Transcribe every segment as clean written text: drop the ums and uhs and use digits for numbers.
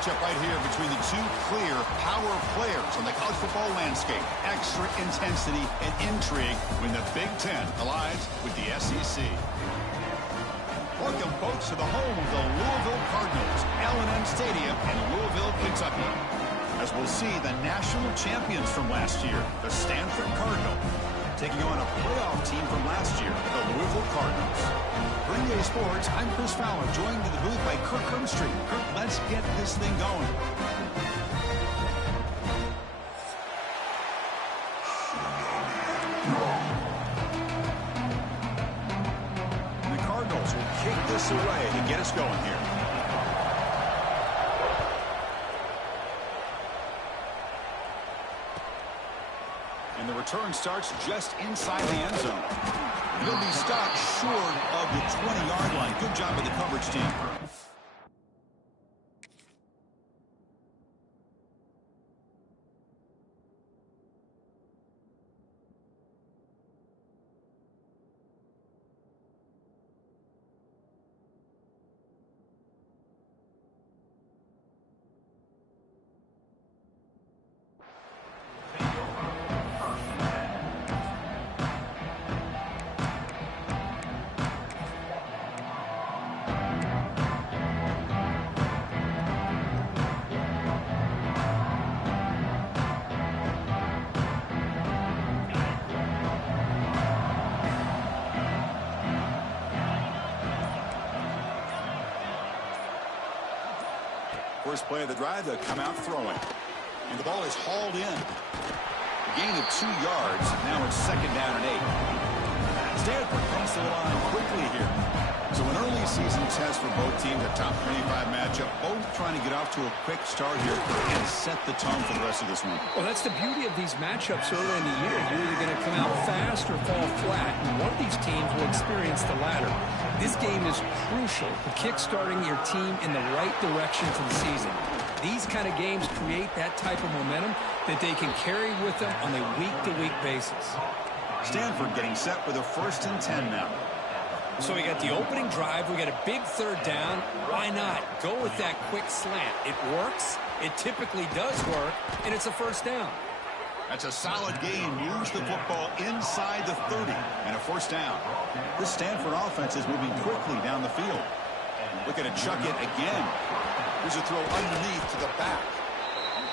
matchup right here between the two clear power players on the college football landscape. Extra intensity and intrigue when the Big Ten collides with the SEC. Welcome, folks, to the home of the Louisville Cardinals, L&M Stadium in Louisville, Kentucky. As we'll see the national champions from last year, the Stanford Cardinals, taking on a playoff team from last year, the Louisville Cardinals. For EA Sports, I'm Chris Fowler, joined in the booth by Kirk Hermstreet. Kirk, let's get this thing going. And the Cardinals will kick this away to get us going here. And the return starts just inside the end zone. He'll be stopped short of the 20-yard line. Good job by the coverage team. First play of the drive, they'll come out throwing. And the ball is hauled in. A gain of 2 yards. Now it's 2nd down and 8. Stanford comes to the line quickly here. So an early season test for both teams, a top 25 matchup. Both trying to get off to a quick start here and set the tone for the rest of this one. Well, that's the beauty of these matchups early in the year. You're either going to come out fast or fall flat. And one of these teams will experience the latter. This game is crucial for kick-starting your team in the right direction for the season. These kind of games create that type of momentum that they can carry with them on a week-to-week basis. Stanford getting set for the 1st and 10 now. So we got the opening drive. We got a big 3rd down. Why not? Go with that quick slant. It works. It typically does work. And it's a 1st down. That's a solid game. Use the football inside the 30 and a 1st down. This Stanford offense is moving quickly down the field. Looking to chuck it again. Here's a throw underneath to the back.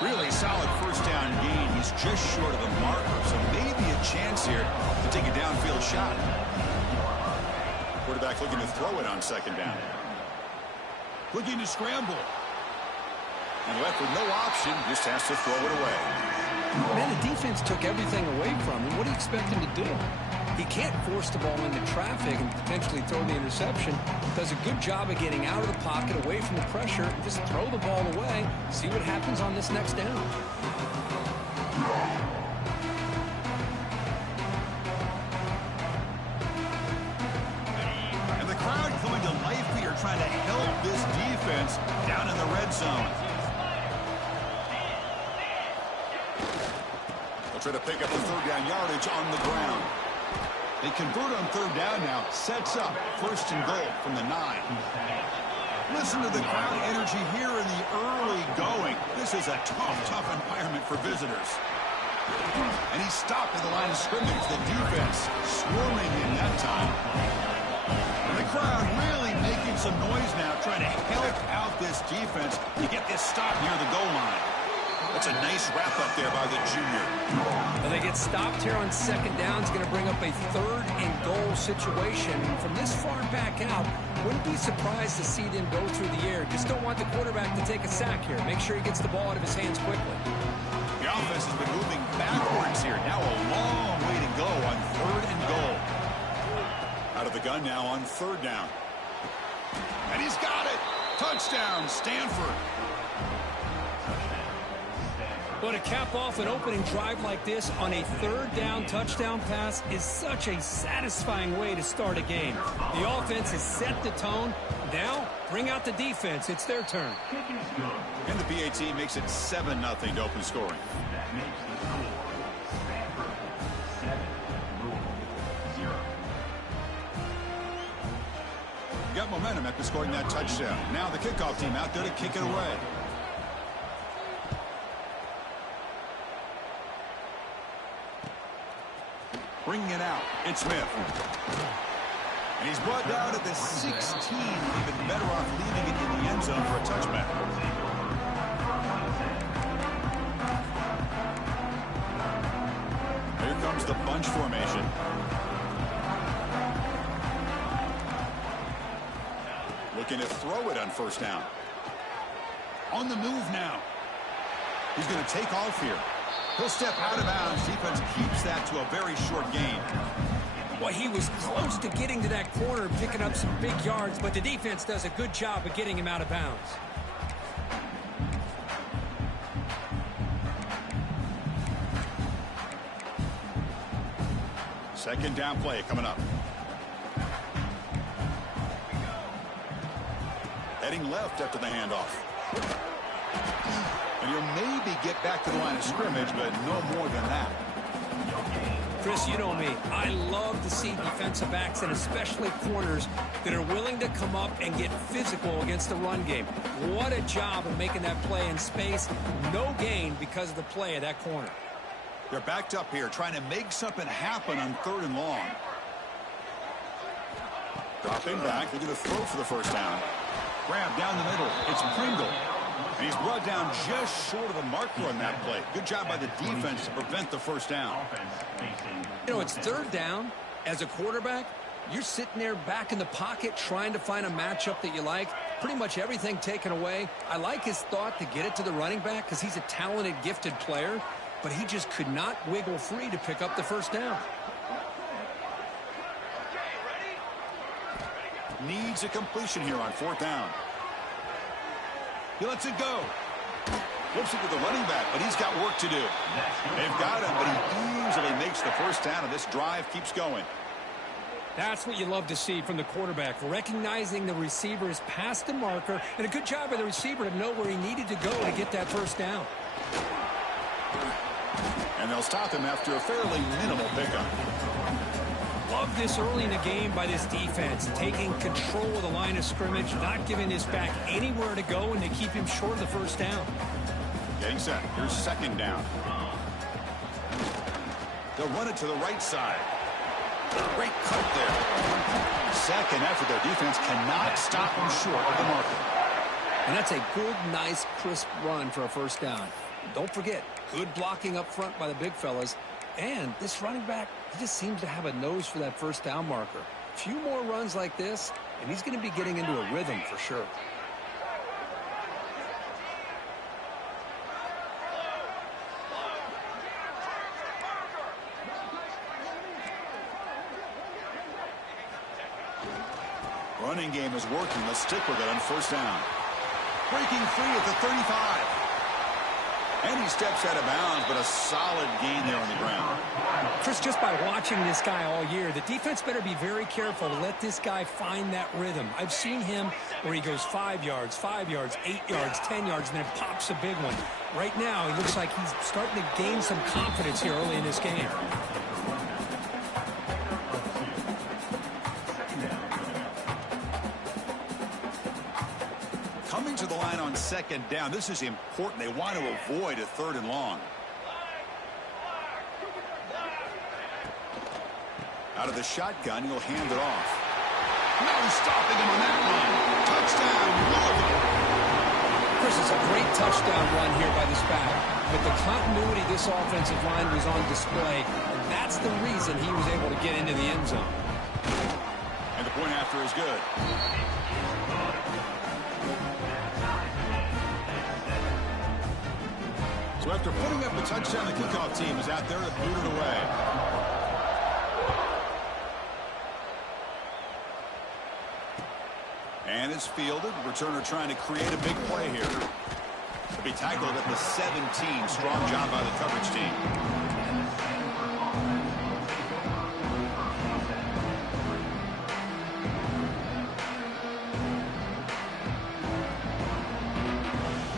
Really solid 1st down gain. He's just short of the marker, so maybe a chance here to take a downfield shot. Quarterback looking to throw it on 2nd down. Looking to scramble. And left with no option, just has to throw it away. Man, the defense took everything away from him. What do you expect him to do? He can't force the ball into traffic and potentially throw the interception. Does a good job of getting out of the pocket, away from the pressure, and just throw the ball away. See what happens on this next down. And the crowd coming to life here, trying to help this defense down in the red zone. They'll try to pick up the 3rd down yardage on the ground. They convert on 3rd down now. Sets up 1st and goal from the 9. Listen to the crowd energy here in the early going. This is a tough environment for visitors. And he's stopped at the line of scrimmage. The defense swarming in that time. And the crowd really making some noise now, trying to help out this defense to get this stop near the goal line. That's a nice wrap-up there by the junior. Well, they get stopped here on 2nd down. It's going to bring up a 3rd and goal situation. And from this far back out, wouldn't be surprised to see them go through the air. Just don't want the quarterback to take a sack here. Make sure he gets the ball out of his hands quickly. The offense has been moving backwards here. Now a long way to go on 3rd and goal. Out of the gun now on 3rd down. And he's got it. Touchdown, Stanford. But to cap off an opening drive like this on a 3rd down touchdown pass is such a satisfying way to start a game. The offense has set the tone. Now, bring out the defense. It's their turn. And the PAT makes it 7-0 to open scoring. Got momentum after scoring that touchdown. Now the kickoff team out there to kick it away. Bringing it out, it's Smith. And he's brought down at the 16. Even better off leaving it in the end zone for a touchback. Here comes the bunch formation. Looking to throw it on first down. On the move now. He's going to take off here. He'll step out of bounds. Defense keeps that to a very short gain. Well, he was close to getting to that corner, picking up some big yards, but the defense does a good job of getting him out of bounds. Second down play coming up. Heading left after the handoff. And he'll maybe get back to the line of scrimmage, but no more than that. Chris, you know me. I love to see defensive backs and especially corners that are willing to come up and get physical against the run game. What a job of making that play in space. No gain because of the play of that corner. They're backed up here trying to make something happen on 3rd and long. Dropping back. They're going to throw for the first down. Grab down the middle. It's Pringle. And he's brought down just short of the marker on that play. Good job by the defense to prevent the first down. You know, it's 3rd down. As a quarterback, you're sitting there back in the pocket trying to find a matchup that you like. Pretty much everything taken away. I like his thought to get it to the running back because he's a talented, gifted player, but he just could not wiggle free to pick up the first down. Needs a completion here on 4th down. He lets it go. Flips it to the running back, but he's got work to do. They've got him, but he easily makes the first down, and this drive keeps going. That's what you love to see from the quarterback, recognizing the receiver is past the marker, and a good job by the receiver to know where he needed to go to get that first down. And they'll stop him after a fairly minimal pickup. Love this early in the game by this defense, taking control of the line of scrimmage, not giving this back anywhere to go, and they keep him short of the first down. Getting set. Here's 2nd down. They'll run it to the right side. Great cut there. Second effort. Their defense cannot stop him short of the marker. And that's a good, nice, crisp run for a first down. Don't forget, good blocking up front by the big fellas. And this running back, he just seems to have a nose for that first down marker. A few more runs like this, and he's going to be getting into a rhythm for sure. Running game is working. Let's stick with it on first down. Breaking free at the 35. And he steps out of bounds, but a solid gain there on the ground. Chris, just by watching this guy all year, the defense better be very careful to let this guy find that rhythm. I've seen him where he goes 5 yards, 8 yards, 10 yards, and then pops a big one. Right now, he looks like he's starting to gain some confidence here early in this game. Coming to the line on 2nd down. This is important. They want to avoid a 3rd and long. Out of the shotgun, he'll hand it off. No stopping him on that run. Touchdown, Louisville. Chris, it's a great touchdown run here by this back. But the continuity of this offensive line was on display. And that's the reason he was able to get into the end zone. And the point after is good. So after putting up a touchdown, the kickoff team is out there to boot it away. And it's fielded. Returner trying to create a big play here. To be tackled at the 17. Strong job by the coverage team.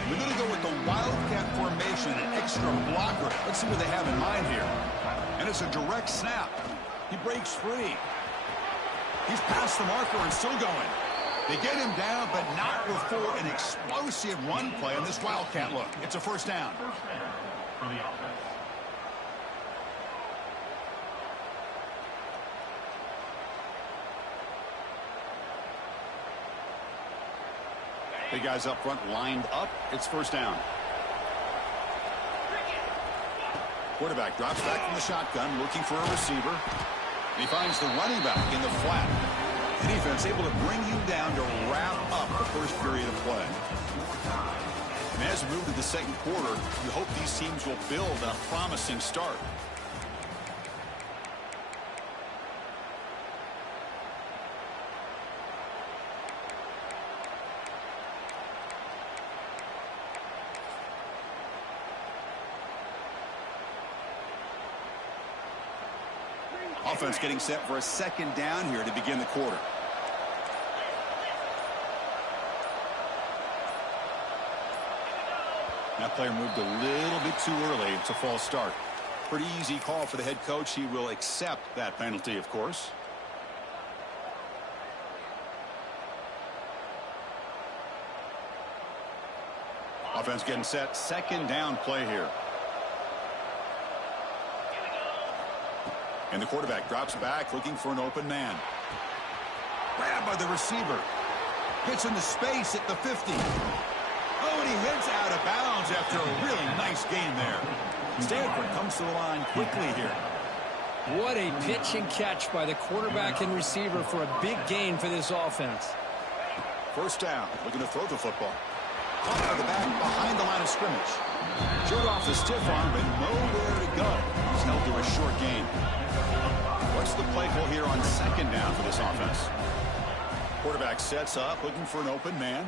We're going to go with the Wildcat formation, an extra blocker. Let's see what they have in mind here. And it's a direct snap. He breaks free. He's past the marker and still going. They get him down, but not before an explosive run play on this Wildcat look. It's a first down. The guys up front lined up. It's first down. Quarterback drops back from the shotgun, looking for a receiver. And he finds the running back in the flat. The defense able to bring him down to wrap up the first period of play. And as we move to the second quarter, you hope these teams will build a promising start. Offense getting set for a second down here to begin the quarter. That player moved a little bit too early. It's a false start. Pretty easy call for the head coach. He will accept that penalty, of course. Offense getting set. Second down play here. And the quarterback drops back, looking for an open man. Grabbed by the receiver. Gets into space at the 50. Oh, and he heads out of bounds after a really nice gain there. Stanford comes to the line quickly here. What a pitch and catch by the quarterback and receiver for a big gain for this offense. First down, looking to throw the football. Caught out of the back behind the line of scrimmage. Showed off the stiff arm, but nowhere to go. He's held to a short gain. What's the play call here on second down for this offense? Quarterback sets up, looking for an open man.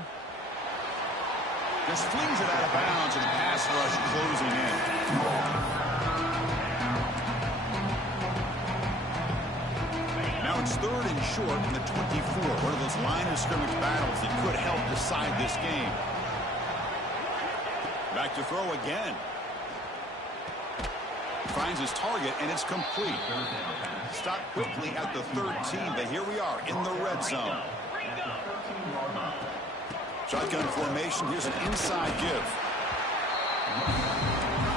Just flings it out of bounds, and the pass rush closing in. Now it's third and short from the 24. One of those line of scrimmage battles that could help decide this game. Back to throw again. Finds his target, and it's complete. Stopped quickly at the 13, but here we are in the red zone. Shotgun formation. Here's an inside give.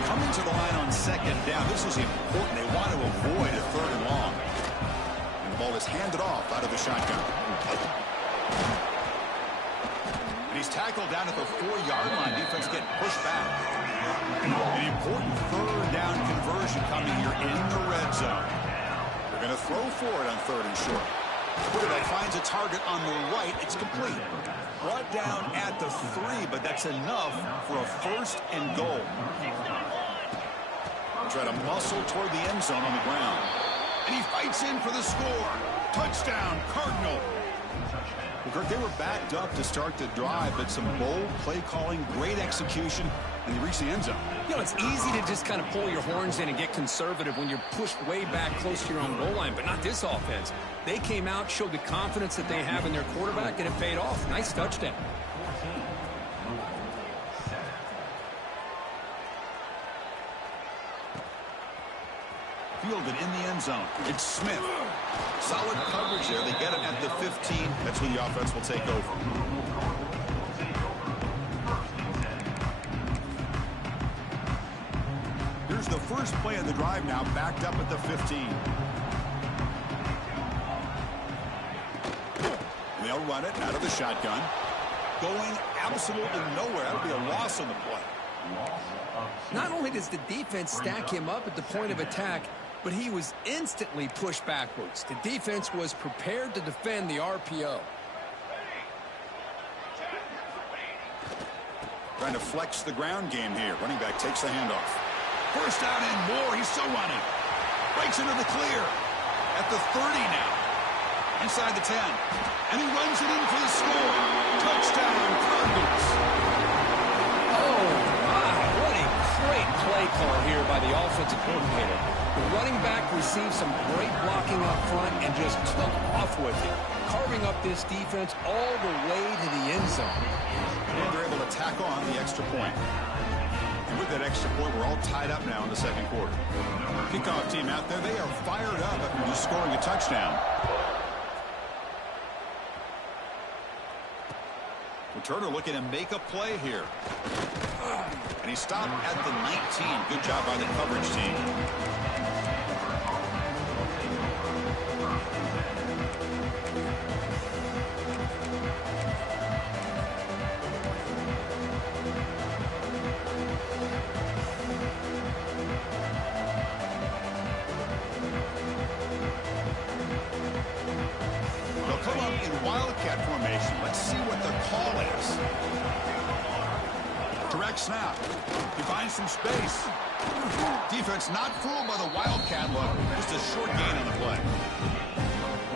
Coming to the line on second down. This is important. They want to avoid a third and long. And the ball is handed off out of the shotgun. And he's tackled down at the 4-yard line. Defense getting pushed back. An important third down conversion coming here in the red zone. They're going to throw for it on third and short. Quarterback finds a target on the right. It's complete. Brought down at the 3, but that's enough for a first and goal. Try to muscle toward the end zone on the ground. And he fights in for the score. Touchdown, Cardinal. Kirk, they were backed up to start the drive, but some bold play calling, great execution, and they reached the end zone. You know, it's easy to just kind of pull your horns in and get conservative when you're pushed way back close to your own goal line, but not this offense. They came out, showed the confidence that they have in their quarterback, and it paid off. Nice touchdown. Fielded in the end zone. It's Smith. Solid coverage there. They get him at the 15. That's when the offense will take over. Here's the first play of the drive now, backed up at the 15. And they'll run it out of the shotgun. Going absolutely nowhere. That'll be a loss on the play. Not only does the defense stack him up at the point of attack, but he was instantly pushed backwards. The defense was prepared to defend the RPO. Trying to flex the ground game here. Running back takes the handoff. First down and more. He's still running. Breaks into the clear. At the 30 now. Inside the 10. And he runs it in for the score. Touchdown, Cardinals. Oh, my. What a great play call here by the offensive coordinator. The running back received some great blocking up front and just took off with it, carving up this defense all the way to the end zone. And they're able to tack on the extra point. And with that extra point, we're all tied up now in the second quarter. Kickoff team out there, they are fired up after just scoring a touchdown. Returner looking to make a play here. And he stopped at the 19. Good job by the coverage team. wildcat formation. Let's see what the call is. Direct snap. He finds some space. Defense not fooled by the wildcat look. Just a short gain on the play.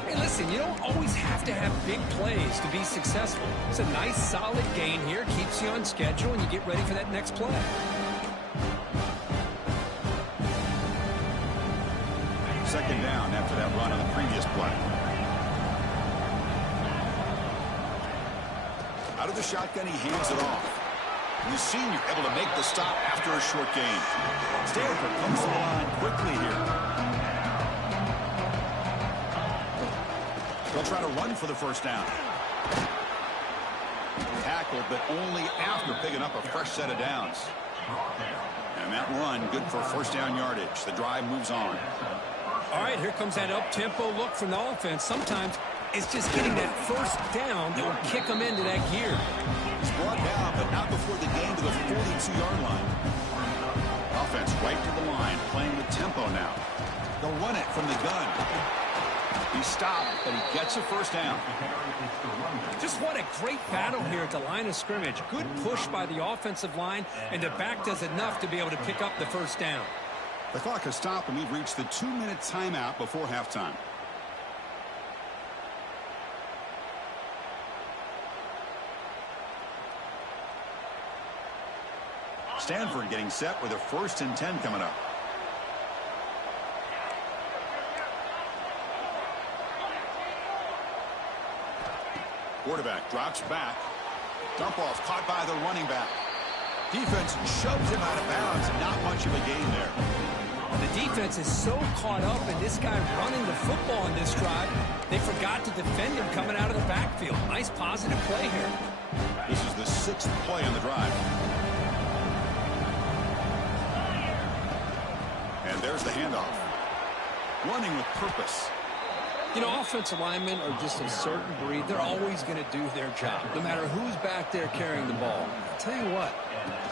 Hey, listen, you don't always have to have big plays to be successful. It's a nice, solid gain here. Keeps you on schedule, and you get ready for that next play. Second down after that run on the previous play. Out of the shotgun, he hands it off. The senior able to make the stop after a short gain. Stanford comes to the line quickly here. They'll try to run for the first down. Tackled, but only after picking up a fresh set of downs. And that run, good for first down yardage. The drive moves on. All right, here comes that up-tempo look from the offense. Sometimes it's just getting that first down that will kick them into that gear. He's brought down, but not before the gain to the 42-yard line. Offense right to the line, playing with tempo now. They'll run it from the gun. He stopped, but he gets a first down. Just what a great battle here at the line of scrimmage. Good push by the offensive line, and the back does enough to be able to pick up the first down. The clock has stopped, and we've reached the 2-minute timeout before halftime. Stanford getting set with a 1st and 10 coming up. Quarterback drops back. Dump off caught by the running back. Defense shoves him out of bounds. Not much of a gain there. The defense is so caught up in this guy running the football in this drive, they forgot to defend him coming out of the backfield. Nice positive play here. This is the 6th play on the drive. And there's the handoff. Running with purpose. You know, offensive linemen are just a certain breed. They're always going to do their job, no matter who's back there carrying the ball. I'll tell you what,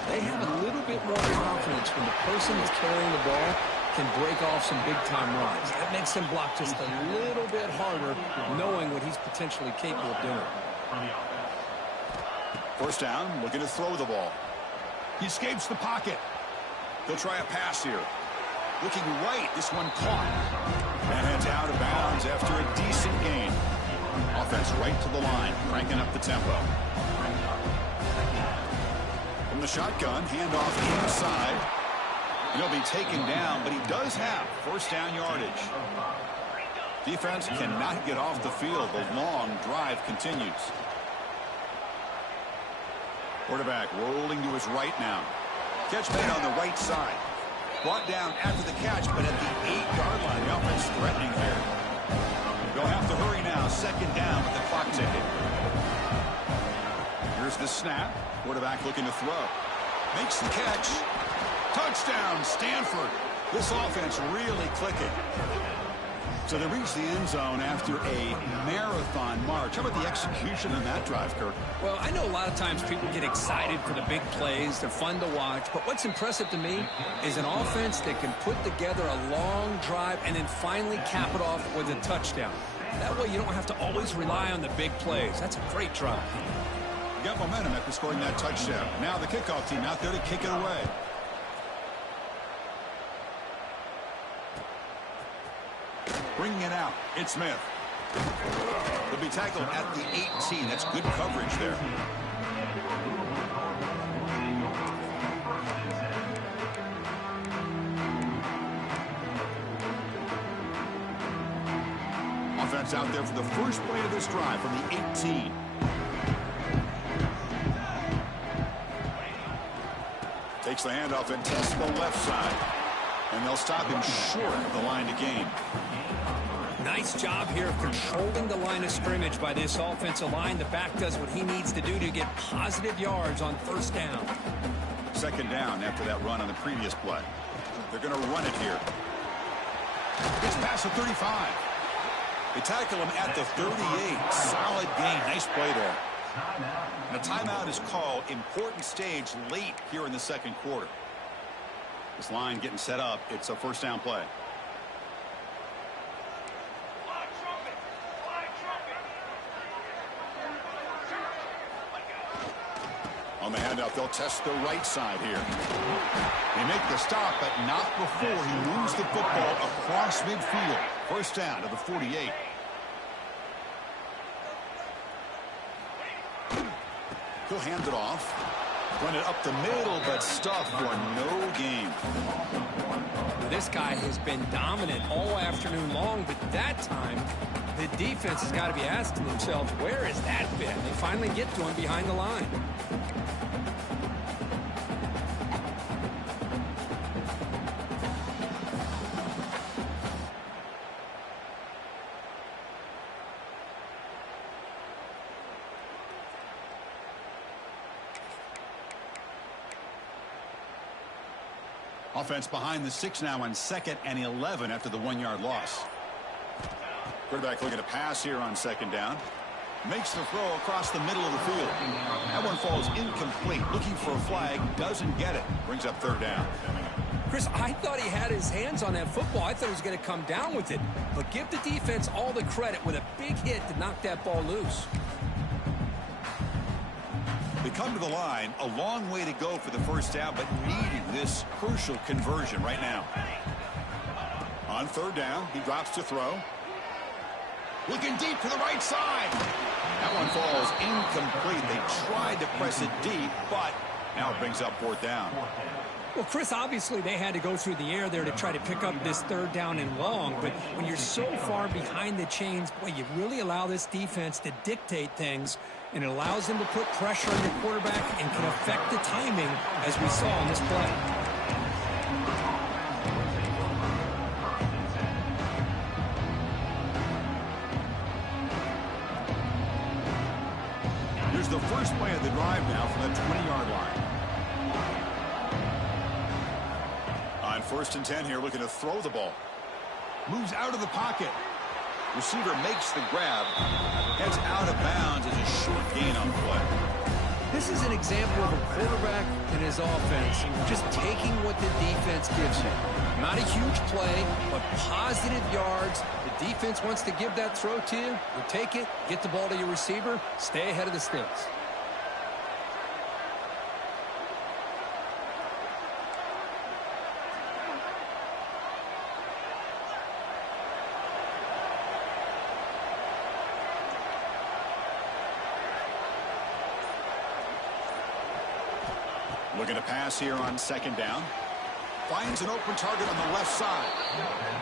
they have a little bit more confidence when the person that's carrying the ball can break off some big-time runs. That makes him block just a little bit harder, knowing what he's potentially capable of doing. First down, looking to throw the ball. He escapes the pocket. They'll try a pass here. Looking right, this one caught. And heads out of bounds after a decent gain. Offense right to the line, cranking up the tempo. From the shotgun, handoff inside. He'll be taken down, but he does have first down yardage. Defense cannot get off the field. The long drive continues. Quarterback rolling to his right now. Catch made on the right side. Brought down after the catch, but at the 8-yard line, the offense threatening here. They'll have to hurry now. Second down with the clock ticking. Here's the snap. Quarterback looking to throw. Makes the catch. Touchdown, Stanford. This offense really clicking. So they reach the end zone after a marathon march. How about the execution on that drive, Kirk? Well, I know a lot of times people get excited for the big plays. They're fun to watch. But what's impressive to me is an offense that can put together a long drive and then finally cap it off with a touchdown. That way you don't have to always rely on the big plays. That's a great drive. Got momentum after scoring that touchdown. Now the kickoff team out there to kick it away. Bringing it out, it's Smith. He'll be tackled at the 18. That's good coverage there. Offense out there for the first play of this drive from the 18. Takes the handoff and tests the left side. And they'll stop him short of the line to gain. Nice job here of controlling the line of scrimmage by this offensive line. The back does what he needs to do to get positive yards on first down. Second down after that run on the previous play. They're going to run it here. Gets past the 35. They tackle him at the 38. Solid gain. Nice play there. And a timeout is called. Important stage late here in the second quarter. This line getting set up. It's a first down play. On the handout, they'll test the right side here. They make the stop, but not before he moves the football across midfield. First down to the 48. He'll hand it off. Run it up the middle, but stuffed for no gain. This guy has been dominant all afternoon long, but that time, the defense has got to be asking themselves, where has that been? They finally get to him behind the line. Offense behind the 6 now on 2nd and 11 after the 1-yard loss. Quarterback looking to pass here on 2nd down. Makes the throw across the middle of the field. That one falls incomplete. Looking for a flag. Doesn't get it. Brings up 3rd down. Chris, I thought he had his hands on that football. I thought he was going to come down with it. But give the defense all the credit with a big hit to knock that ball loose. They come to the line, a long way to go for the first down, but needing this crucial conversion right now. On 3rd down, he drops to throw. Looking deep to the right side. That one falls incomplete. They tried to press it deep, but now it brings up 4th down. Well, Chris, obviously they had to go through the air there to try to pick up this 3rd down and long, but when you're so far behind the chains, boy, you really allow this defense to dictate things, and it allows them to put pressure on your quarterback and can affect the timing, as we saw in this play. Here's the first play of the drive now from the 20-yard line. On 1st and 10 here, looking to throw the ball. Moves out of the pocket. Receiver makes the grab. Heads out of bounds as a short gain on play. This is an example of a quarterback and his offense just taking what the defense gives you. Not a huge play, but positive yards. The defense wants to give that throw to you. You take it, get the ball to your receiver, stay ahead of the sticks. Looking to pass here on 2nd down. Finds an open target on the left side.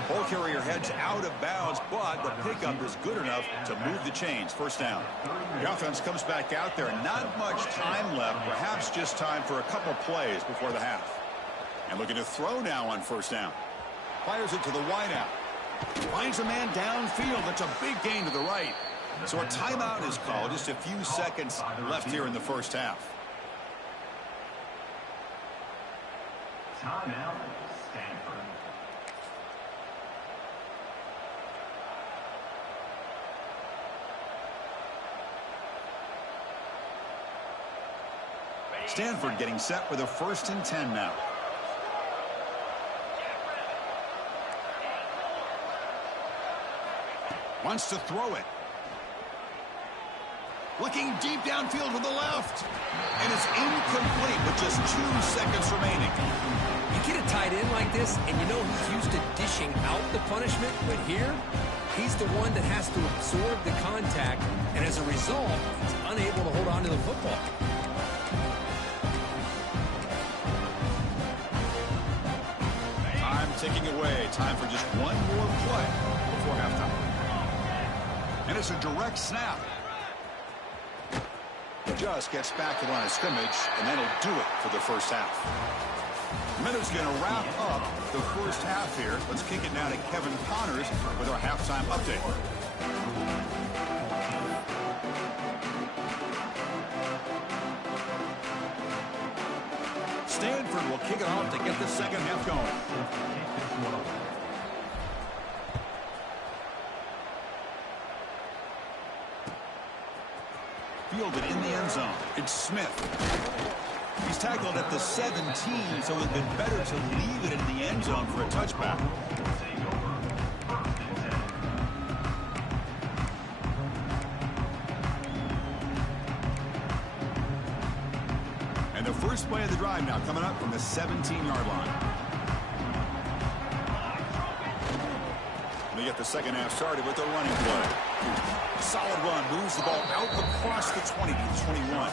Ball carrier heads out of bounds, but the pickup is good enough to move the chains. First down. The offense comes back out there. Not much time left. Perhaps just time for a couple plays before the half. And looking to throw now on 1st down. Fires it to the wideout. Finds a man downfield. That's a big gain to the right. So a timeout is called. Just a few seconds left here in the first half. Timeout, Stanford. Stanford getting set with a 1st and 10 now. Wants to throw it. Looking deep downfield to the left. And it's incomplete with just 2 seconds remaining. You get a tight end like this, and you know he's used to dishing out the punishment, but here, he's the one that has to absorb the contact, and as a result, he's unable to hold on to the football. Time ticking away. Time for just one more play before halftime. And it's a direct snap. Just gets back to the line of scrimmage, and that'll do it for the first half. Minutes going to wrap up the first half here. Let's kick it now to Kevin Connors with our halftime update. Stanford will kick it off to get the second half going. Fielded in the end zone. It's Smith. He's tackled at the 17, so it would have been better to leave it in the end zone for a touchback. And the first play of the drive now coming up from the 17-yard line. They get the second half started with a running play. Solid run, moves the ball out across the 20 to the 21.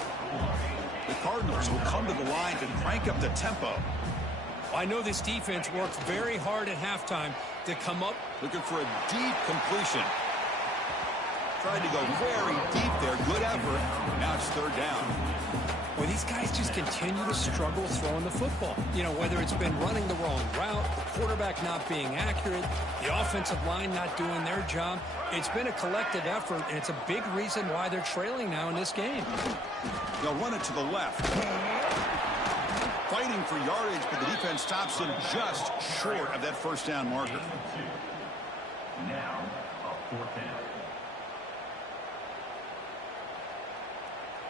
The Cardinals will come to the line to crank up the tempo. I know this defense worked very hard at halftime to come up. Looking for a deep completion. Tried to go very deep there. Good effort. Now it's third down. Well, these guys just continue to struggle throwing the football. You know, whether it's been running the wrong route, the quarterback not being accurate, the offensive line not doing their job. It's been a collective effort, and it's a big reason why they're trailing now in this game. They'll run it to the left. Fighting for yardage, but the defense stops him just short of that first down marker. Now, a fourth down.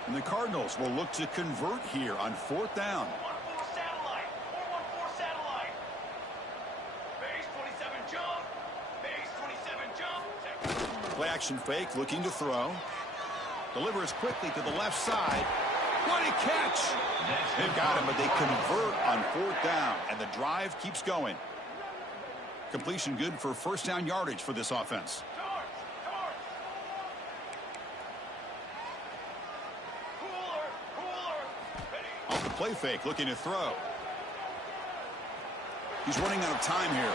And the Cardinals will look to convert here on fourth down. 1-4 satellite. 4-1-4 satellite. Base 27 jump. Base 27 jump. Play action fake, looking to throw. Delivers quickly to the left side. What a catch! They've got him, but they convert on fourth down, and the drive keeps going. Completion good for first down yardage for this offense. Off the play fake, looking to throw. He's running out of time here.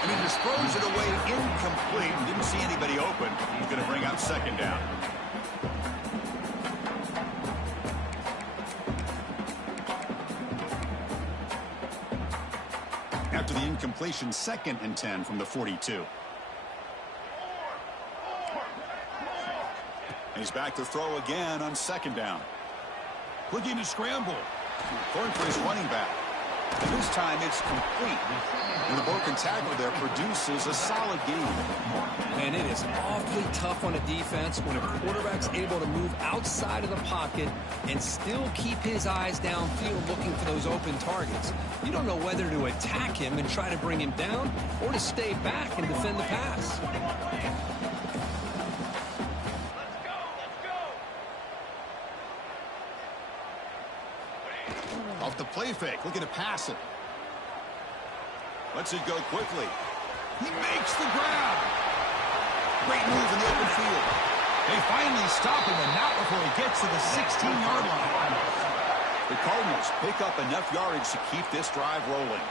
And he just throws it away incomplete. Didn't see anybody open. He's going to bring out second down. After the incompletion, 2nd and 10 from the 42. And he's back to throw again on second down. Looking to scramble. Going for his running back. And this time it's complete. And the broken tackle there produces a solid gain. And it is awfully tough on a defense when a quarterback's able to move outside of the pocket and still keep his eyes downfield looking for those open targets. You don't know whether to attack him and try to bring him down or to stay back and defend the pass. Off the play fake, looking to pass it. Lets it go quickly. He makes the grab. Great move in the open field. They finally stop him, and not before he gets to the 16-yard line. The Cardinals pick up enough yardage to keep this drive rolling.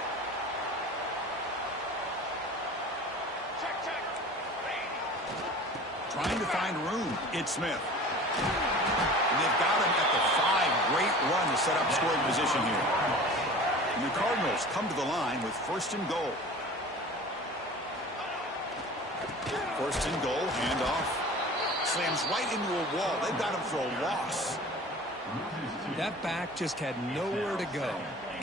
Trying to find room. It's Smith. And they've got him at the 5. Great run to set up scoring position here. And the Cardinals come to the line with first and goal. First and goal, handoff. Slams right into a wall. They've got him for a loss. That back just had nowhere to go.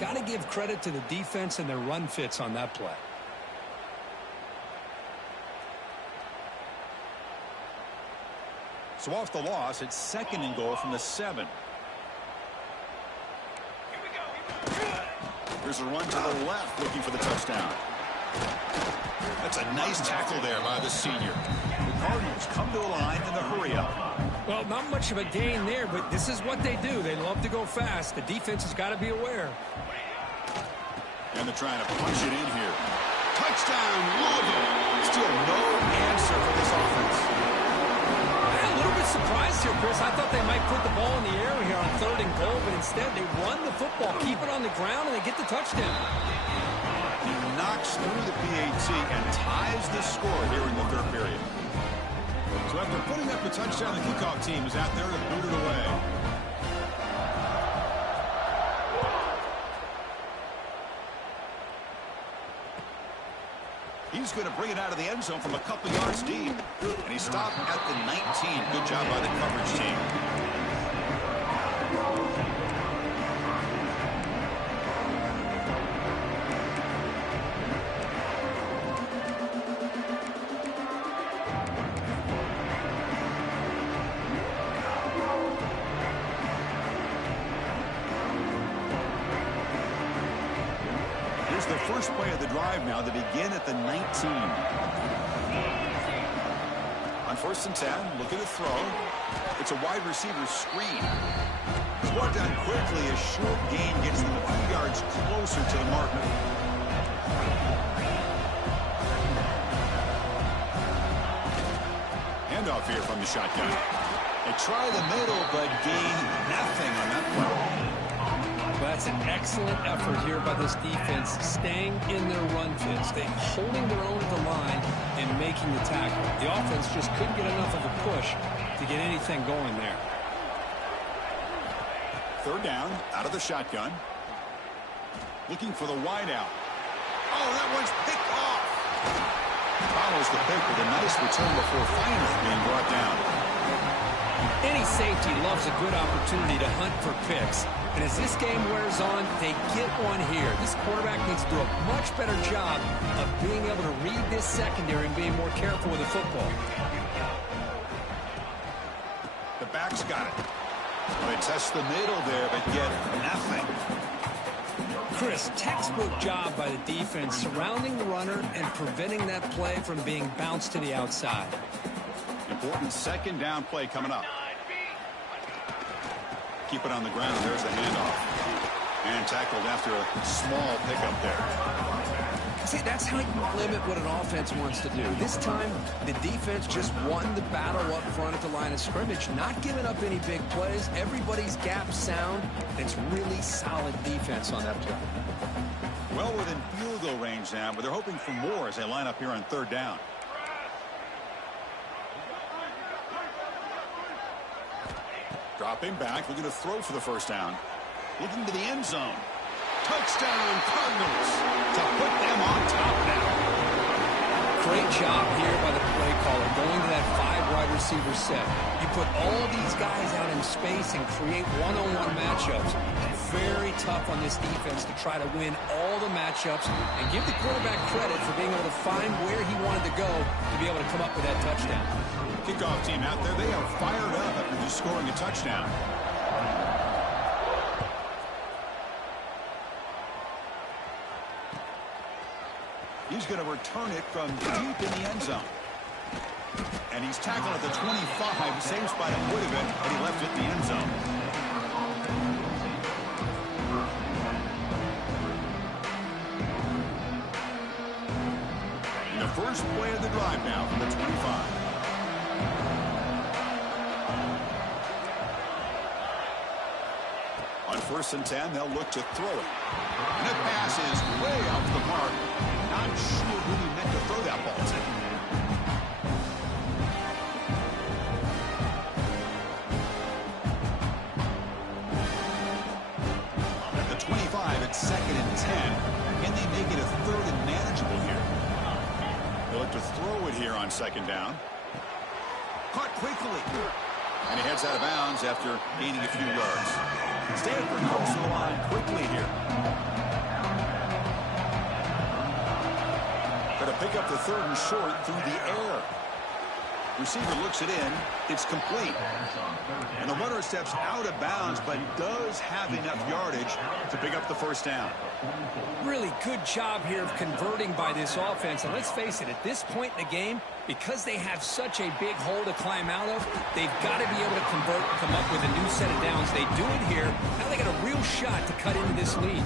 Got to give credit to the defense and their run fits on that play. So off the loss, it's 2nd and goal from the 7. Here's a run to the left, looking for the touchdown. That's a nice tackle there by the senior. The Cardinals come to a line in the hurry up. Well, not much of a gain there, but this is what they do. They love to go fast. The defense has got to be aware. And they're trying to punch it in here. Touchdown, Louisville. Still no answer for this offense. I'm a little bit surprised here, Chris. I thought they might put the ball in the air here on 3rd and goal, but instead they run the football, keep it on the ground, and they get the touchdown. He knocks through the PAT and ties the score here in the 3rd period. So after putting up the touchdown, the kickoff team is out there to boot it away. He's going to bring it out of the end zone from a couple yards deep. And he stopped at the 19. Good job by the coverage team. The first play of the drive now to begin at the 19. On first and 10, looking to throw. It's a wide receiver screen. It's brought down quickly as short gain gets them a few yards closer to the marker. Handoff here from the shotgun. They try the middle, but gain nothing on that play. Well, that's an excellent effort here by this defense, staying in their run fit, staying holding their own at the line and making the tackle. The offense just couldn't get enough of a push to get anything going there. Third down, out of the shotgun. Looking for the wide out. Oh, that one's picked off. Follows the pick with a nice return before finally being brought down. Any safety loves a good opportunity to hunt for picks. And as this game wears on, they get one here. This quarterback needs to do a much better job of being able to read this secondary and being more careful with the football. The back's got it. Well, they test the middle there, but get nothing. Chris, textbook job by the defense surrounding the runner and preventing that play from being bounced to the outside. Important second down play coming up. Keep it on the ground. There's the handoff. And tackled after a small pickup there. See, that's how you limit what an offense wants to do. This time, the defense just won the battle up front at the line of scrimmage, not giving up any big plays. Everybody's gap sound. It's really solid defense on that play. Well within field goal range now, but they're hoping for more as they line up here on third down. Dropping back, looking to throw for the first down. Looking to the end zone. Touchdown, Cardinals, to put them on top now. Great job here by the play caller, going to that 5 wide receiver set. You put all these guys out in space and create one-on-one matchups. Very tough on this defense to try to win all the matchups and give the quarterback credit for being able to find where he wanted to go to be able to come up with that touchdown. Kickoff team out there, they are fired up after just scoring a touchdown. He's going to return it from deep in the end zone. And he's tackled at the 25. Same spot it would have been, but he left it in the end zone. And the first play of the drive now from the 25. On first and 10, they'll look to throw it. And the pass is way off the mark. Not sure who he meant to throw that ball to. At the 25, it's second and 10. Can they make it a third and manageable here? They'll look to throw it here on second down. Caught quickly. And he heads out of bounds after gaining a few yards. Stanford goes to the line quickly here. Going to pick up the third and short through the air. Receiver looks it in. It's complete. And the runner steps out of bounds, but does have enough yardage to pick up the first down. Really good job here of converting by this offense. And let's face it, at this point in the game, because they have such a big hole to climb out of, they've got to be able to convert, come up with a new set of downs. They do it here. Now they got a real shot to cut into this lead.